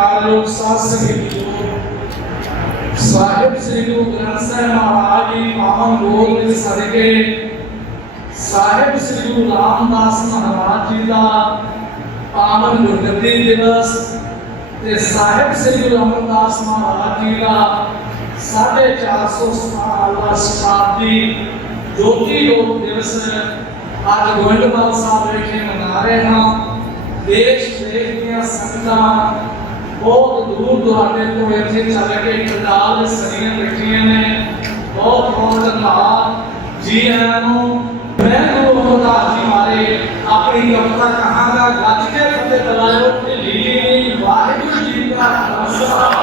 ਪਿਆਰ ਨੂੰ ਸਾਧ ਸੰਗਤ ਨੂੰ ਸਾਹਿਬ ਸ੍ਰੀ ਗੁਰੂ ਗ੍ਰੰਥ ਸਾਹਿਬ ਮਹਾਰਾਜ ਜੀ, ਮਹਾਨ ਲੋਕ ਦੇ ਸਦਕੇ। ਸਾਹਿਬ ਸ੍ਰੀ ਗੁਰੂ ਰਾਮਦਾਸ ਮਹਾਰਾਜ ਜੀ ਦਾ ਪਾਵਨ ਗੁਰਗੱਦੀ ਦਿਵਸ ਤੇ ਸਾਹਿਬ ਸ੍ਰੀ ਗੁਰੂ ਰਾਮਦਾਸ ਮਹਾਰਾਜ ਜੀ ਦਾ 450 ਸਾਲਾ ਸ਼ਤਾਬਦੀ ਜੋਤੀ ਲੋਕ ਦਿਵਸ ਅੱਜ ਗੋਇੰਦਵਾਲ ਸਾਹਿਬ ਵਿਖੇ ਮਨਾ ਰਹੇ ਹਾਂ। ਦੇਸ਼ ਦੇਸ਼ ਦੀਆਂ ਸੰਗਤਾਂ ਬਹੁਤ ਦੂਰ ਦੁਰਾਡੇ ਤੋਂ ਇੱਥੇ ਚੱਲ ਕੇ ਇੰਤਜ਼ਾਰ ਸਦੀਆਂ ਬੈਠੀਆਂ ਨੇ। ਬਹੁਤ ਬਹੁਤ ਧੰਨਵਾਦ। ਜੀ ਇਹਨਾਂ ਨੂੰ ਮੈਂ ਗੁਰਪ੍ਰਤਾ ਜੀ ਮਾਰੇ, ਆਪਣੀ ਕਵਿਤਾ ਕਹਾਂਗਾ, ਗੱਜ ਕੇ ਫਤਿਹ ਬੁਲਾਇਓ ਢਿੱਲੀ ਵਾਹਿਗੁਰੂ ਜੀ ਦਾ ਖਾਲਸਾ।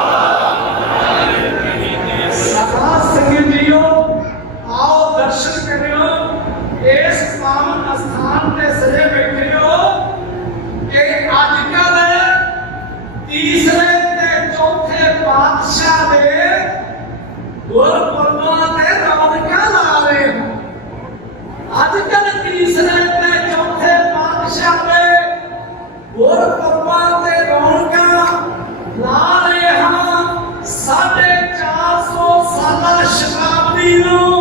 ਗੁਰ ਪਰਮਾ ਤੇ ਰੌਣਕਾਂ ਲਾ ਰਹੇ ਅੱਜ ਕੱਲ ਤੀਸਰੇ ਤੇ ਚੌਥੇ ਪਾਤਸ਼ਾਹ ਤੇ ਗੁਰ ਪਰਮਾ ਤੇ ਰੌਣਕਾਂ ਲਾ ਰਹੇ ਹਾਂ 450 ਸਾਲਾ ਸ਼ਤਾਬਦੀ ਨੂੰ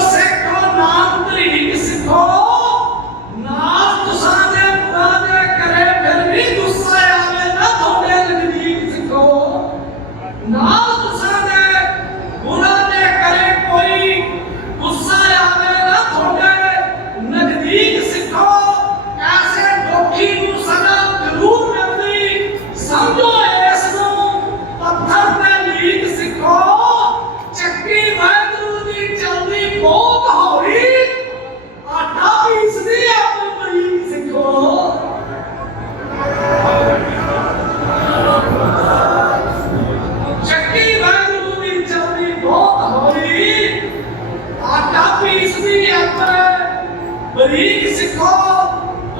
ਸਿੱਖੋ ਨਾਮ ਧਰੀ ਸਿੱਖੋ। लीग सिखो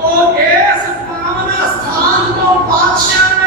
और इस पावन स्थान को बादशाह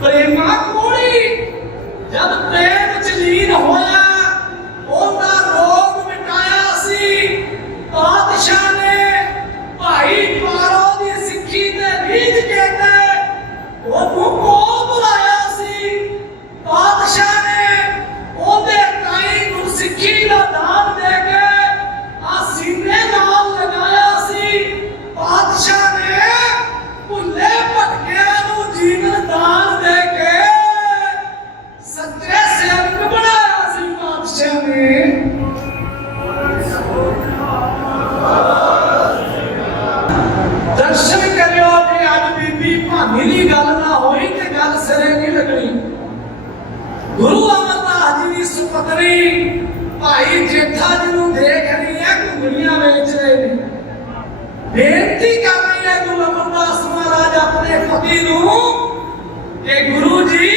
ਪ੍ਰੇਮਾ ਕੋਲੀ ਜਦ ਪ੍ਰੇਮ ਮਿਲੀ ਗੱਲ ਨਾ ਹੋਈ ਤੇ ਗੱਲ ਸਿਰੇ ਨਹੀਂ ਲੱਗਣੀ। ਗੁਰੂ ਅਮਰਦਾਸ ਜੀ ਦੀ ਸੁਪਤਨੀ, ਭਾਈ ਜੇਠਾ ਜੀ ਦੇਖ ਰਹੀ ਹੈ ਘੁੰਗੜੀਆਂ ਵੇਚ ਬੇਨਤੀ ਕਰ ਰਹੀ ਹੈ ਗੁਰੂ ਅਮਰਦਾਸ ਮਹਾਰਾਜ ਆਪਣੇ ਪਤੀ ਨੂੰ ਕਿ ਗੁਰੂ ਜੀ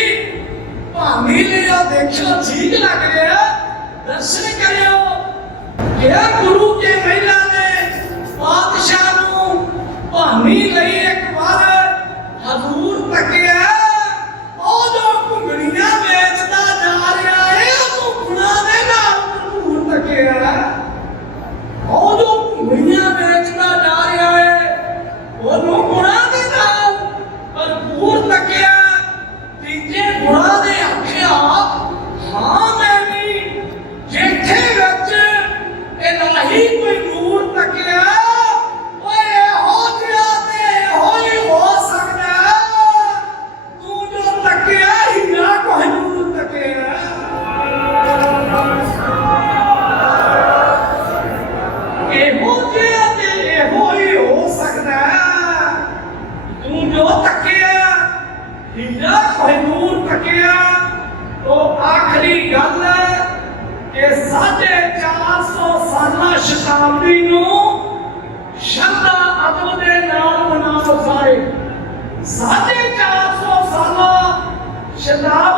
ਭਾਵੇਂ ਲਿਆ ਦੇਖੋ ਠੀਕ ਲੱਗ ਰਿਹਾ ਦਰਸ਼ਨ ਕਰਿਓ। ਇਹ ਗੁਰੂ ਕੇ ਮਹਿਲਾ સાતે ચારસો સાતમા શતાબ્દીનું શબ્દ અદભુતે નામ બનાવતો સાહેબ સાતે ચારસો સાતમા શતાબ્દી